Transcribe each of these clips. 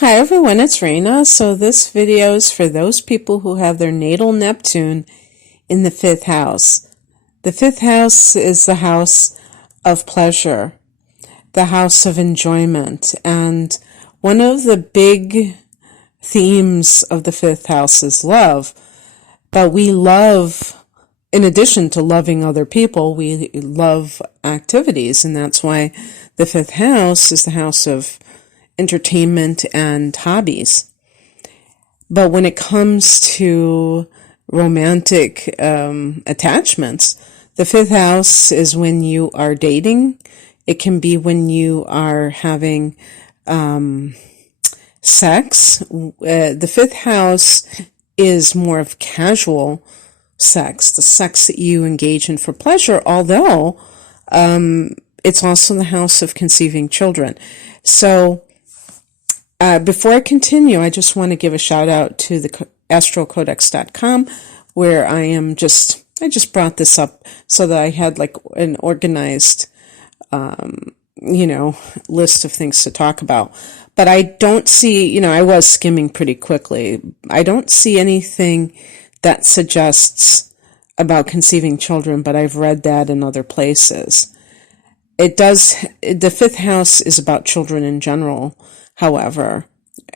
Hi everyone, it's Raina. So this video is for those people who have their natal Neptune in the fifth house. The fifth house is the house of pleasure, the house of enjoyment, and one of the big themes of the fifth house is love. But we love, in addition to loving other people, we love activities, and that's why the fifth house is the house of entertainment and hobbies. But when it comes to romantic attachments, the fifth house is when you are dating. It can be when you are having sex. The fifth house is more of casual sex, the sex that you engage in for pleasure, although it's also the house of conceiving children. So before I continue, I just want to give a shout out to the astrocodex.com, where I just brought this up so that I had like an organized, list of things to talk about. But I don't see, I was skimming pretty quickly. I don't see anything that suggests about conceiving children, but I've read that in other places. The fifth house is about children in general, however,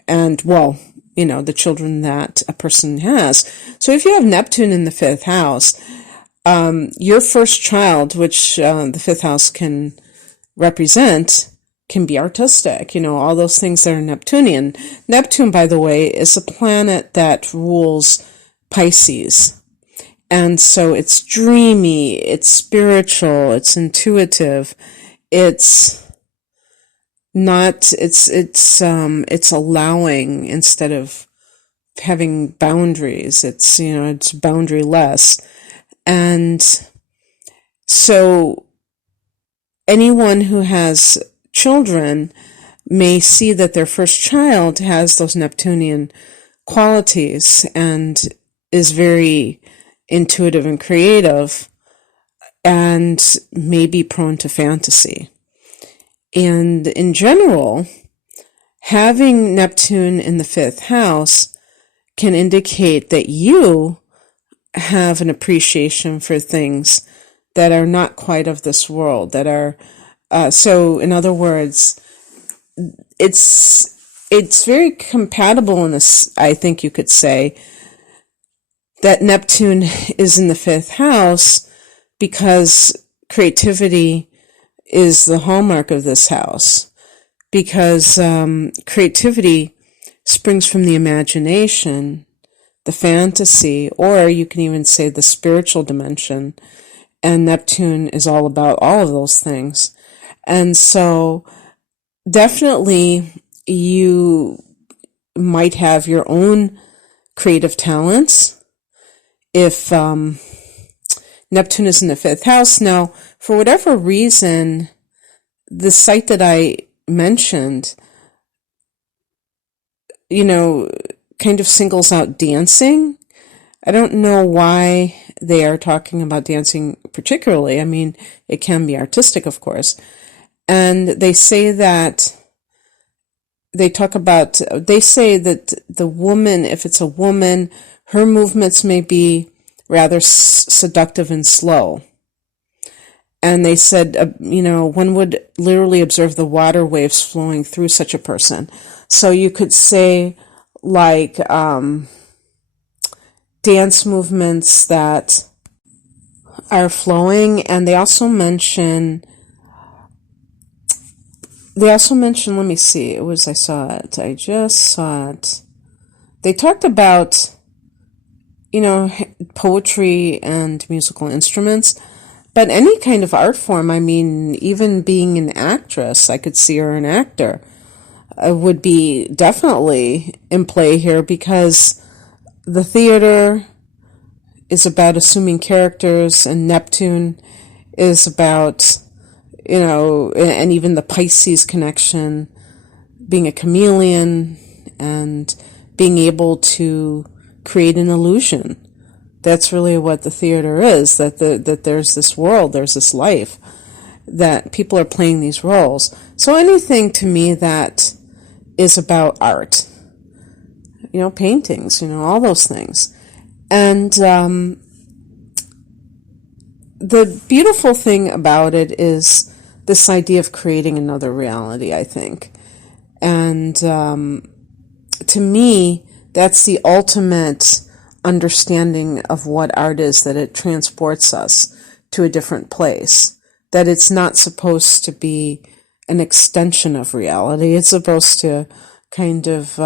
and the children that a person has. So if you have Neptune in the fifth house, your first child, which the fifth house can represent, can be artistic, all those things that are Neptunian. Neptune, by the way, is a planet that rules Pisces. And so it's dreamy, it's spiritual, it's intuitive, it's allowing instead of having boundaries. It's boundaryless. And so anyone who has children may see that their first child has those Neptunian qualities and is very intuitive and creative and may be prone to fantasy. And in general, having Neptune in the fifth house can indicate that you have an appreciation for things that are not quite of this world, that are, so in other words, it's very compatible in this, I think you could say, that Neptune is in the fifth house because creativity is the hallmark of this house, because creativity springs from the imagination, the fantasy, or you can even say the spiritual dimension, and Neptune is all about all of those things. And so definitely you might have your own creative talents if Neptune is in the fifth house. Now, for whatever reason, the site that I mentioned, kind of singles out dancing. I don't know why they are talking about dancing particularly. I mean, it can be artistic, of course. And they say that they say that the woman, if it's a woman, her movements may be rather seductive and slow. And they said, one would literally observe the water waves flowing through such a person. So you could say, like, dance movements that are flowing. And they also mention, let me see, I just saw it. They talked about, poetry and musical instruments, but any kind of art form. I mean, even being an actress, I could see her an actor, would be definitely in play here, because the theater is about assuming characters, and Neptune is about, and even the Pisces connection, being a chameleon and being able to create an illusion. That's really what the theater is, that there's this world, there's this life, that people are playing these roles. So anything to me that is about art, paintings, all those things. And the beautiful thing about it is this idea of creating another reality, I think. And to me, that's the ultimate understanding of what art is, that it transports us to a different place, that it's not supposed to be an extension of reality. It's supposed to kind of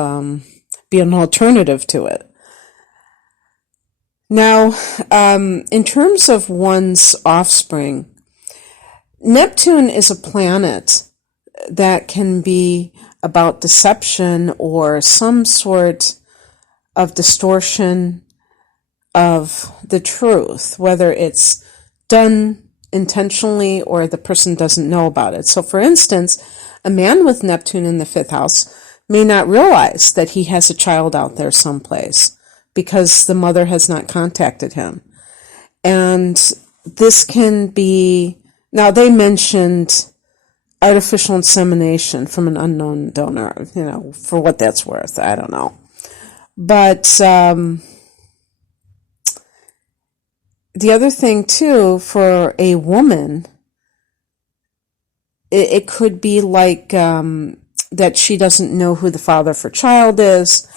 be an alternative to it. Now, in terms of one's offspring, Neptune is a planet that can be about deception or some sort of distortion of the truth, whether it's done intentionally or the person doesn't know about it. So, for instance, a man with Neptune in the 5th house may not realize that he has a child out there someplace because the mother has not contacted him. And this can be, now they mentioned artificial insemination from an unknown donor, for what that's worth, I don't know. But the other thing too, for a woman, it could be like that she doesn't know who the father of her child is.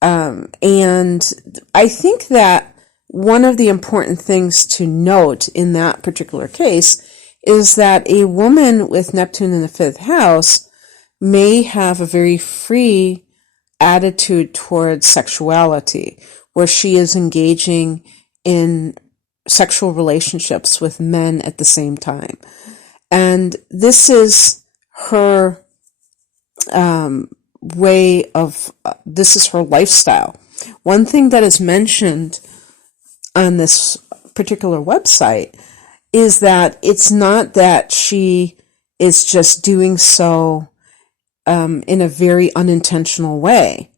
And I think that one of the important things to note in that particular case is that a woman with Neptune in the 5th house may have a very free attitude towards sexuality, where she is engaging in sexual relationships with men at the same time. And this is her this is her lifestyle. One thing that is mentioned on this particular website is that it's not that she is just doing so in a very unintentional way.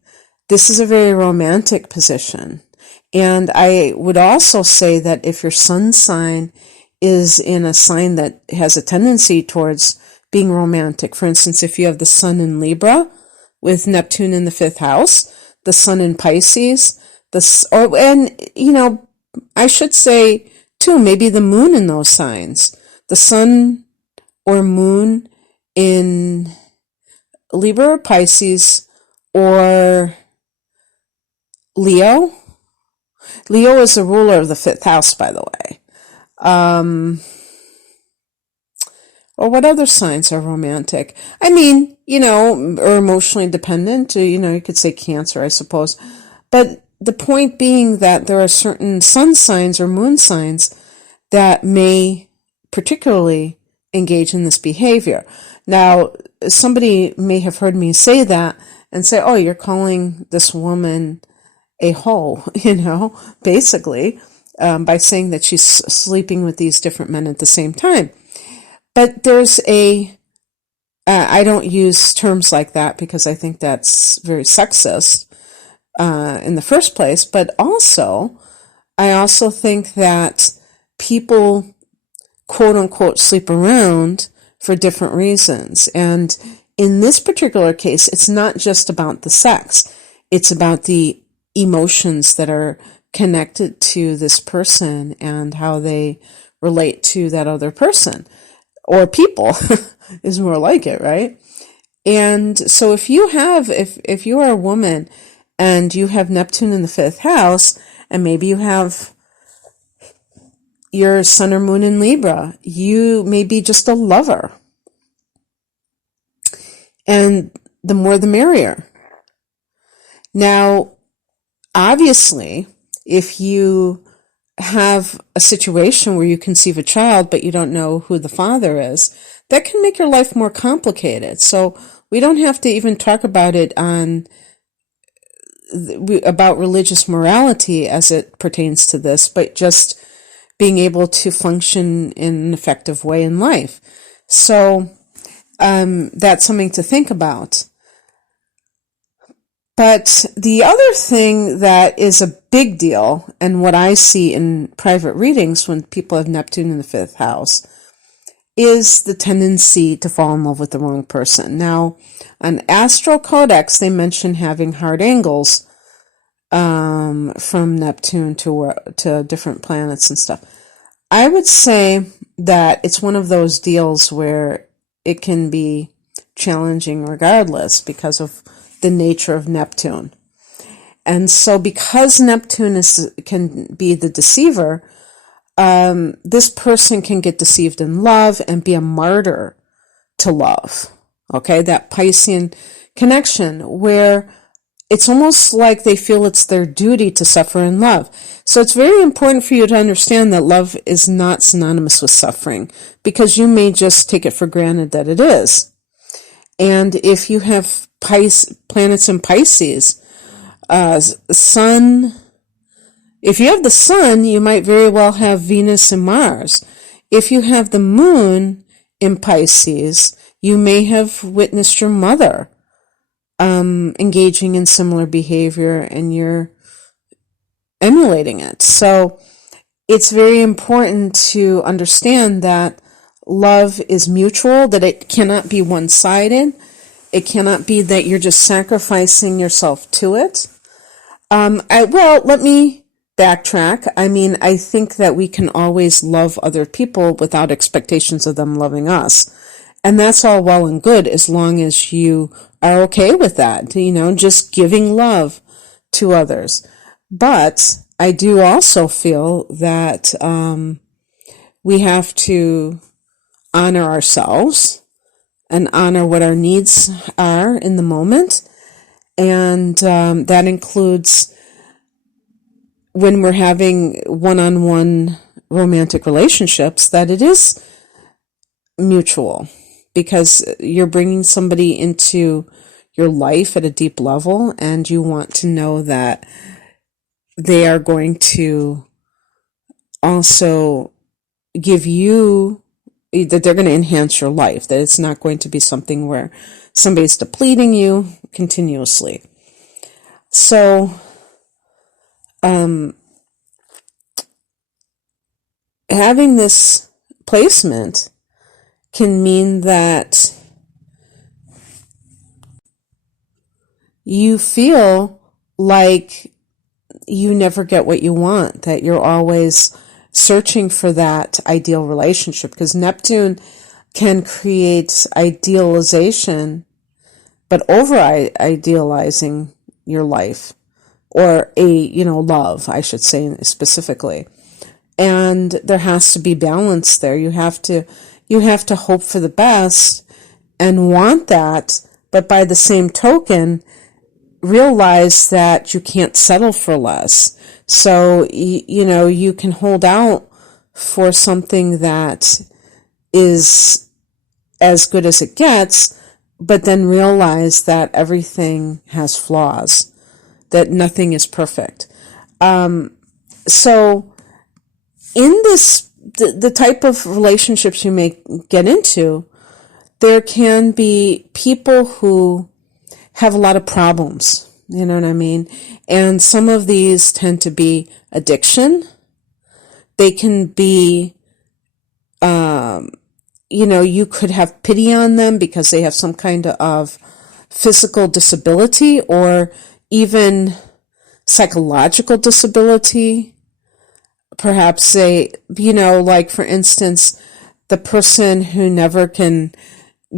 This is a very romantic position. And I would also say that if your sun sign is in a sign that has a tendency towards being romantic, for instance, if you have the sun in Libra with Neptune in the 5th house, the sun in Pisces, I should say too, maybe the moon in those signs, the sun or moon in Libra or Pisces or Leo. Leo is the ruler of the 5th house, by the way. Or what other signs are romantic? I mean, or emotionally dependent. You could say Cancer, I suppose. But the point being that there are certain sun signs or moon signs that may particularly engage in this behavior. Now, somebody may have heard me say that and say, oh, you're calling this woman a hoe, basically, by saying that she's sleeping with these different men at the same time. But there's I don't use terms like that because I think that's very sexist in the first place, but I also think that people, quote unquote, sleep around for different reasons. And in this particular case, it's not just about the sex. It's about the emotions that are connected to this person and how they relate to that other person. Or people is more like it, right? And so if you are a woman and you have Neptune in the 5th house, and maybe you have your sun or moon in Libra, you may be just a lover. And the more the merrier. Now, obviously, if you have a situation where you conceive a child but you don't know who the father is, that can make your life more complicated. So we don't have to even talk about it about religious morality as it pertains to this, but just being able to function in an effective way in life. So that's something to think about. But the other thing that is a big deal, and what I see in private readings when people have Neptune in the 5th house, is the tendency to fall in love with the wrong person. Now, on Astro Codex, they mention having hard angles from Neptune to different planets and stuff. I would say that it's one of those deals where it can be challenging regardless because of the nature of Neptune. And so because Neptune can be the deceiver, this person can get deceived in love and be a martyr to love. Okay, that Piscean connection where it's almost like they feel it's their duty to suffer in love. So it's very important for you to understand that love is not synonymous with suffering, because you may just take it for granted that it is. And if you have planets in Pisces, Sun, if you have the Sun, you might very well have Venus and Mars. If you have the Moon in Pisces, you may have witnessed your mother engaging in similar behavior and you're emulating it. So it's very important to understand that love is mutual, that it cannot be one-sided. It cannot be that you're just sacrificing yourself to it. Let me backtrack. I mean, I think that we can always love other people without expectations of them loving us. And that's all well and good as long as you are okay with that, just giving love to others. But I do also feel that we have to honor ourselves and honor what our needs are in the moment. And that includes when we're having one-on-one romantic relationships, that it is mutual, because you're bringing somebody into your life at a deep level and you want to know that they are going to also give you, that they're going to enhance your life, that it's not going to be something where somebody's depleting you continuously. So, having this placement can mean that you feel like you never get what you want, that you're always searching for that ideal relationship, because Neptune can create idealization, but over idealizing your life, or love, I should say specifically. And there has to be balance there. You have to hope for the best and want that, but by the same token, realize that you can't settle for less. So, you can hold out for something that is as good as it gets, but then realize that everything has flaws, that nothing is perfect. So in the type of relationships you may get into, there can be people who have a lot of problems, you know what I mean? And some of these tend to be addiction. They can be, you could have pity on them because they have some kind of physical disability or even psychological disability. Perhaps they, like for instance, the person who never can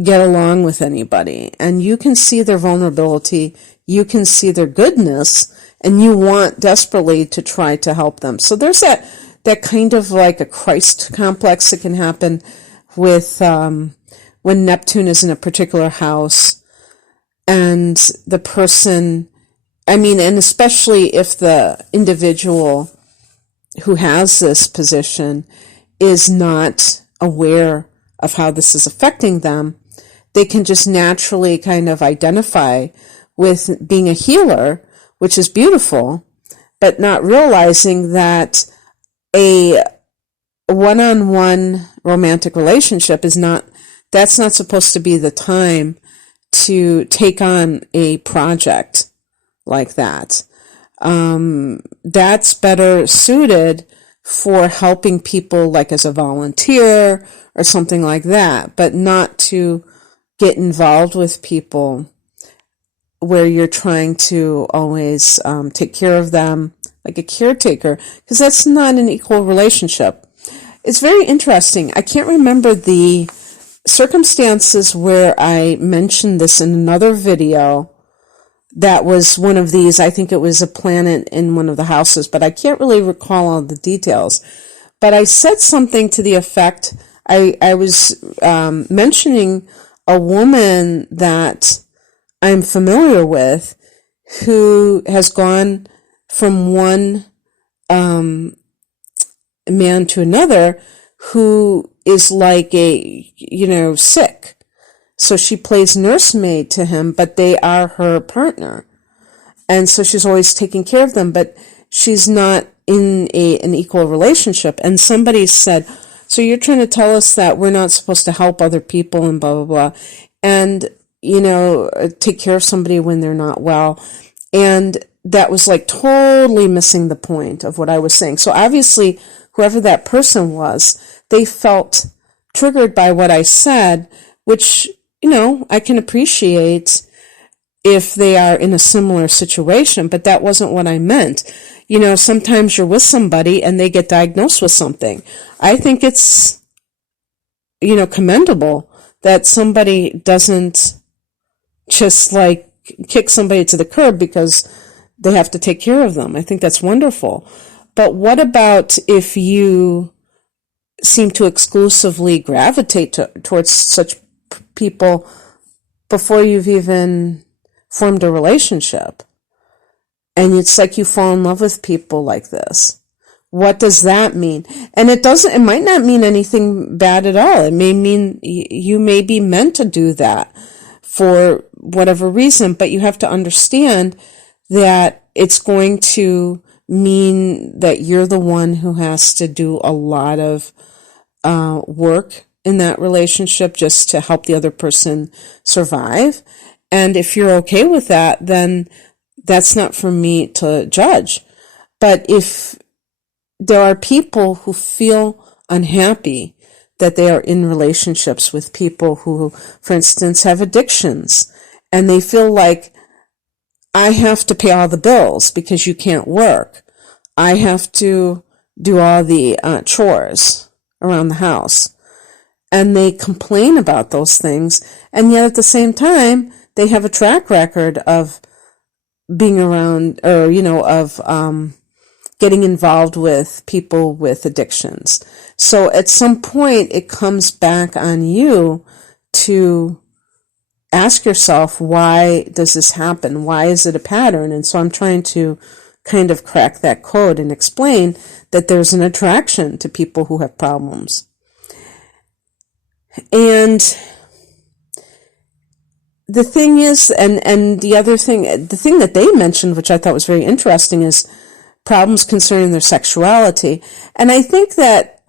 get along with anybody, and you can see their vulnerability, you can see their goodness, and you want desperately to try to help them. So there's that kind of like a Christ complex that can happen with when Neptune is in a particular house, and the person, and especially if the individual who has this position is not aware of how this is affecting them, they can just naturally kind of identify with being a healer, which is beautiful, but not realizing that a one-on-one romantic relationship that's not supposed to be the time to take on a project like that. That's better suited for helping people, like as a volunteer or something like that, but not to get involved with people where you're trying to always take care of them like a caretaker, because that's not an equal relationship. It's very interesting. I can't remember the circumstances where I mentioned this in another video. That was one of these. I think it was a planet in one of the houses, but I can't really recall all the details. But I said something to the effect, I was mentioning a woman that I'm familiar with who has gone from one man to another, who is like sick. So she plays nursemaid to him, but they are her partner. And so she's always taking care of them, but she's not in an equal relationship. And somebody said, so you're trying to tell us that we're not supposed to help other people and blah, blah, blah. And, take care of somebody when they're not well. And that was like totally missing the point of what I was saying. So obviously, whoever that person was, they felt triggered by what I said, which, I can appreciate if they are in a similar situation, but that wasn't what I meant. Sometimes you're with somebody and they get diagnosed with something. I think it's, commendable that somebody doesn't just like kick somebody to the curb because they have to take care of them. I think that's wonderful. But what about if you seem to exclusively gravitate towards such people before you've even formed a relationship? And it's like you fall in love with people like this. What does that mean? And it might not mean anything bad at all. It may mean you may be meant to do that for whatever reason, but you have to understand that it's going to mean that you're the one who has to do a lot of work in that relationship just to help the other person survive. And if you're okay with that, then that's not for me to judge. But if there are people who feel unhappy that they are in relationships with people who, for instance, have addictions, and they feel like, I have to pay all the bills because you can't work. I have to do all the chores around the house. And they complain about those things, and yet at the same time, they have a track record of being around, or, of getting involved with people with addictions. So at some point, it comes back on you to ask yourself, why does this happen? Why is it a pattern? And so I'm trying to kind of crack that code and explain that there's an attraction to people who have problems. And the thing is, and the thing that they mentioned, which I thought was very interesting, is problems concerning their sexuality. And I think that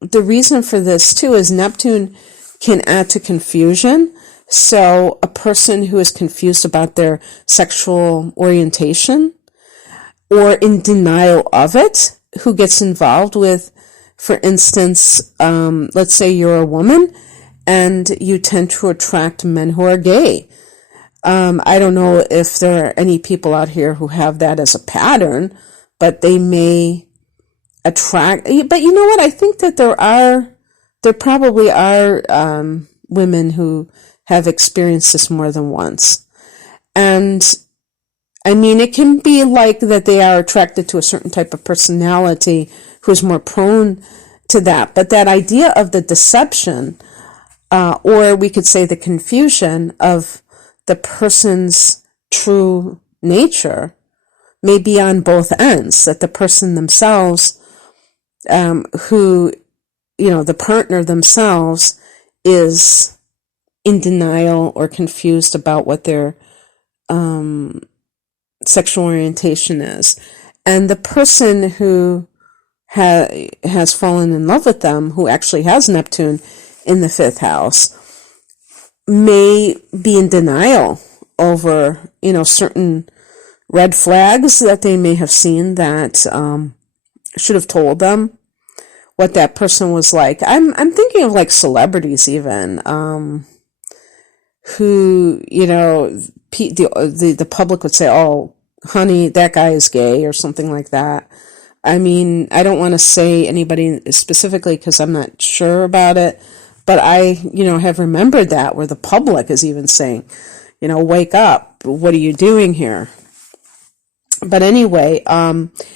the reason for this too is Neptune can add to confusion. So a person who is confused about their sexual orientation or in denial of it, who gets involved with, for instance, let's say you're a woman and you tend to attract men who are gay. I don't know if there are any people out here who have that as a pattern, but they may attract. But you know what? I think that there probably are women who have experienced this more than once. And I mean, it can be like that they are attracted to a certain type of personality who's more prone to that. But that idea of the deception, or we could say the confusion of the person's true nature, may be on both ends, that the person themselves, who, the partner themselves is in denial or confused about what their sexual orientation is. And the person who has fallen in love with them, who actually has Neptune in the 5th house, may be in denial over, certain red flags that they may have seen that should have told them what that person was like. I'm thinking of like celebrities even, who, the public would say, "Oh, honey, that guy is gay," or something like that. I mean, I don't want to say anybody specifically because I'm not sure about it, but I, have remembered that where the public is even saying, wake up, what are you doing here? But anyway,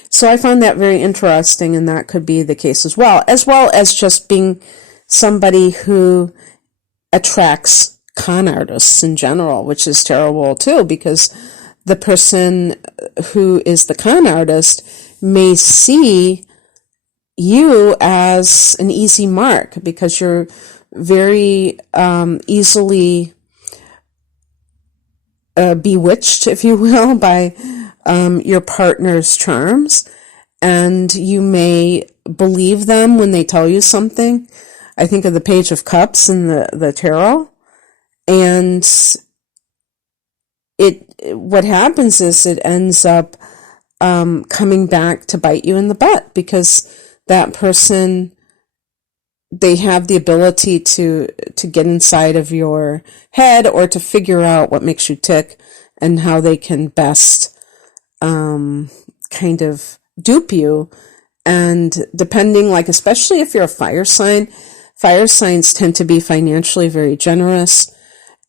so I found that very interesting, and that could be the case as well as just being somebody who attracts con artists in general, which is terrible too, because the person who is the con artist may see you as an easy mark because you're very easily bewitched, if you will, by your partner's charms, and you may believe them when they tell you something. I think of the Page of Cups in the tarot, and what happens is it ends up coming back to bite you in the butt, because that person, they have the ability to get inside of your head or to figure out what makes you tick and how they can best kind of dupe you. And depending, like, especially if you're a fire signs tend to be financially very generous.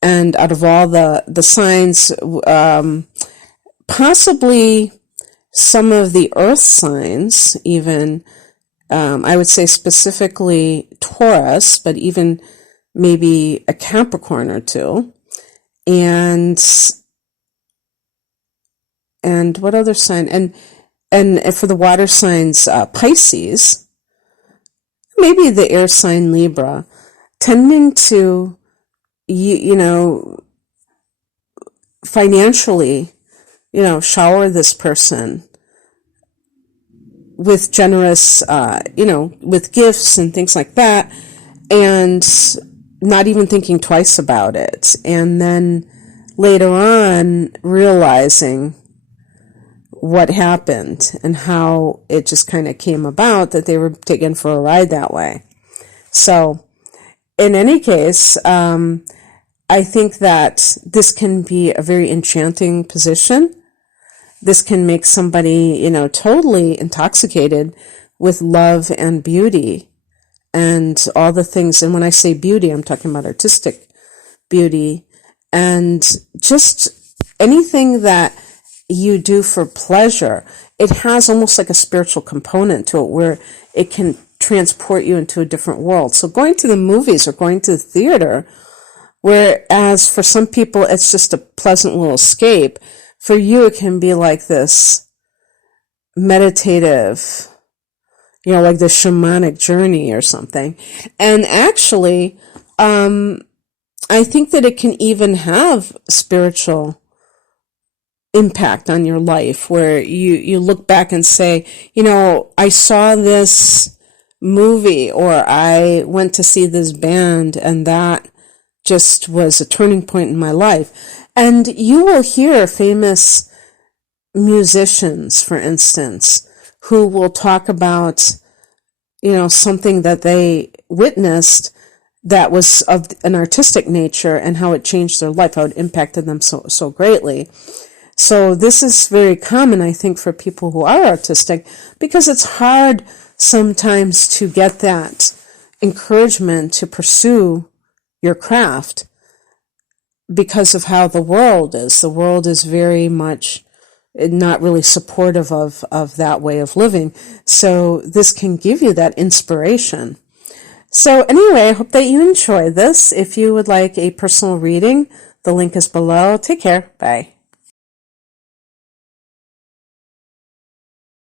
And out of all the signs, possibly some of the earth signs, even, I would say specifically Taurus, but even maybe a Capricorn or two. And what other sign? And for the water signs, Pisces, maybe the air sign Libra, tending to, financially, shower this person with generous, with gifts and things like that, and not even thinking twice about it. And then later on realizing what happened and how it just kind of came about that they were taken for a ride that way. So in any case, I think that this can be a very enchanting position. This can make somebody, totally intoxicated with love and beauty and all the things. And when I say beauty, I'm talking about artistic beauty and just anything that you do for pleasure. It has almost like a spiritual component to it where it can transport you into a different world. So going to the movies or going to the theater, whereas for some people it's just a pleasant little escape, for you it can be like this meditative, like the shamanic journey or something. And actually, I think that it can even have spiritual impact on your life, where you look back and say, I saw this movie or I went to see this band and that just was a turning point in my life. And you will hear famous musicians, for instance, who will talk about, something that they witnessed that was of an artistic nature and how it changed their life, how it impacted them so greatly. So this is very common, I think, for people who are artistic, because it's hard sometimes to get that encouragement to pursue your craft because of how the world is. The world is very much not really supportive of that way of living. So this can give you that inspiration. So anyway, I hope that you enjoy this. If you would like a personal reading, the link is below. Take care. Bye.